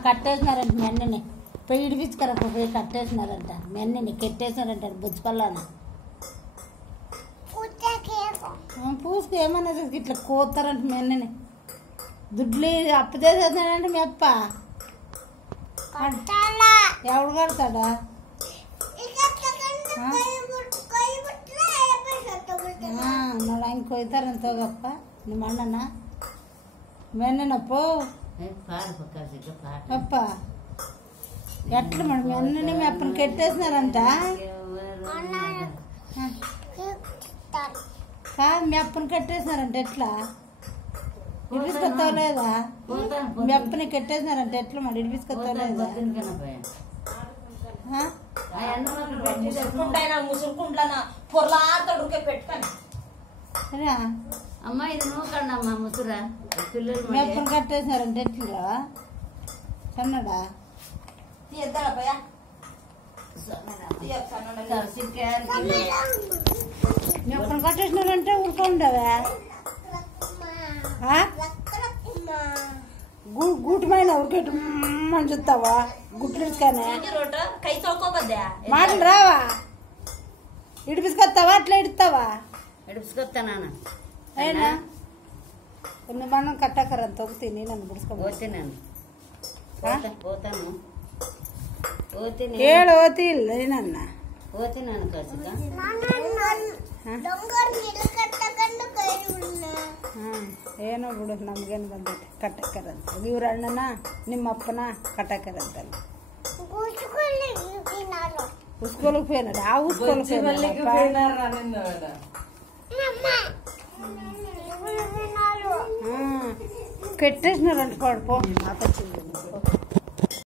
కట్టేసినారంట మీ అన్నని పోయి ఇడిపించుకరా పోయి కట్టేసినారంట మీ అన్నని కెట్టేసినారంట బుజ్జిపల్లాన పూసుకు ఏమన్నా ఇట్లా కోతారంట మీ అన్నని దుడ్లు అప్పు చేసేస్తానంటే మీ అప్ప ఎవడు కడతాడా నువ్వు ఆయన కొయ్తారంతో గప్ప నువ్వు అన్ననా మీ అన్ననప్పు అప్ప ఎట్లా మరి మీ అన్నని మీ అప్పని కెట్టేసినారంట కాదు మీ అప్పని కట్టేసినారంట ఎట్లా ఇడిపించుకొస్తావు లేదా మీ అప్పని కట్టేసినారంట ఎట్లా మరి ఇడిపించుకొస్తావు లేదా అమ్మా ఇది నూకండమ్మా ముసురా పిల్లలు మీ అప్పని కట్టేసినారంట ఎట్లా సన్నడా మీ అప్పని కట్టేసినారంటే ఊరుకోండవా గూటుమైన ఉరికెట్టు అని చూస్తావా గుట్లు మాటలు రావా ఇడిపిసుకొస్తావా అట్లా ఇడుతావా ఎడుపుసుకొస్తానా అయినా కొన్ని మనం కట్టకరని తొక్కుతి నన్ను పుడుచుకోపోతే నేను పోతాను ఏడు ఓతి నేనన్న పోతే నన్ను ఖచ్చితంగా ಏನೋ ಬಿಡು ನಮ್ಗೇನು ಬಂದೈತೆ ಕಟ್ಟಕ್ಕರಂತ ಇವ್ರ ಅಣ್ಣನ ನಿಮ್ಮ ಅಪ್ಪನ ಕಟ್ಟಕ್ಕರಂತಲ್ಲ ಉಸ್ಕೋಲಿಗೆ పోయినాడు ఆ ఉస్కోలికి కట్టేసినారంట పో మాకొచ్చింది